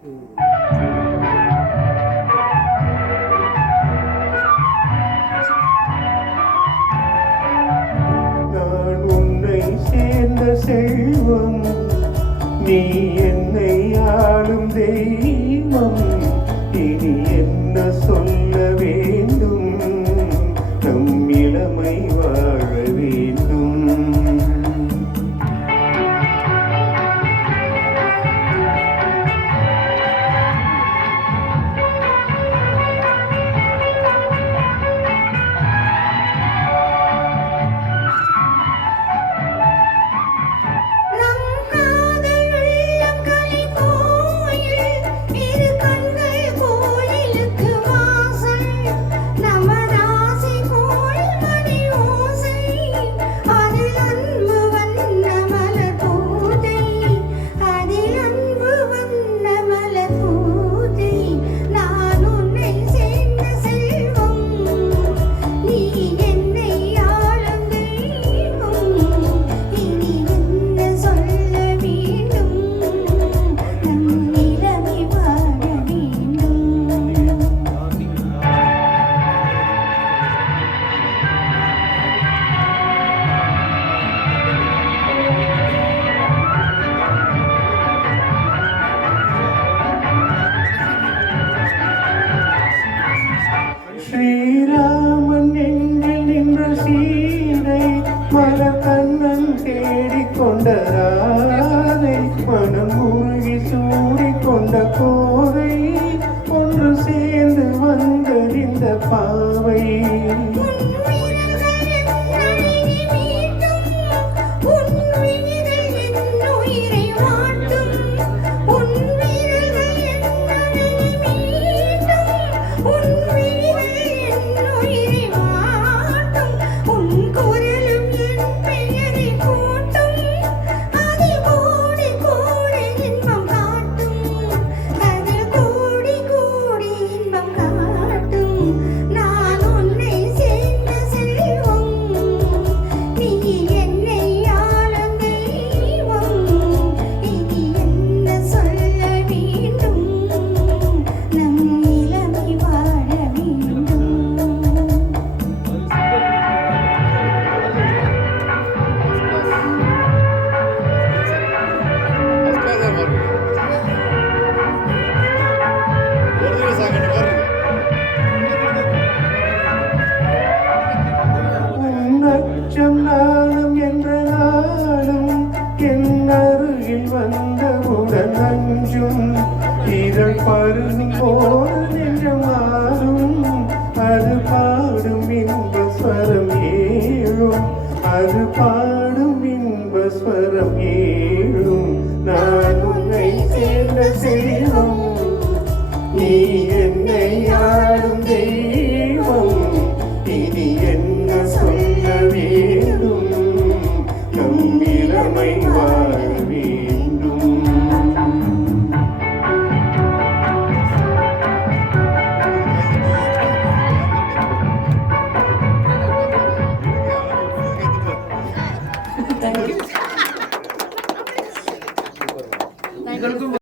நான் உன்னை சேர்ந்த செல்வம், நீ என்னை ஆளும் தெய்வம். இனி என்ன சொல்ல வேண்டும், நம் இளமை வாழ வேண்டும். ஸ்ரீராமன் நெஞ்சில் நின்ற சீதை, மலர் கண்ணன் தேடிக்கொண்ட ராதை, மனம் உருகி சூடிக்கொண்ட கோதை, ஒன்று சேர்ந்து வந்தறிந்த பாவை. நாணம் என்ற நாளும் என் அருகில் வந்தவுடன் அஞ்சும், இதழ் பருகும் போல் நெஞ்சமாறும், அது பாடும் இன்ப ஸ்வரம் ஏழும், அது பாடும் இன்ப ஸ்வரம் ஏழும். நான் உன்னை சேர்ந்த செல்வம், நீ என்னை ஆளும் தெய்வம். இனி என்ன சொல்ல வேண்டும், நம் இளமை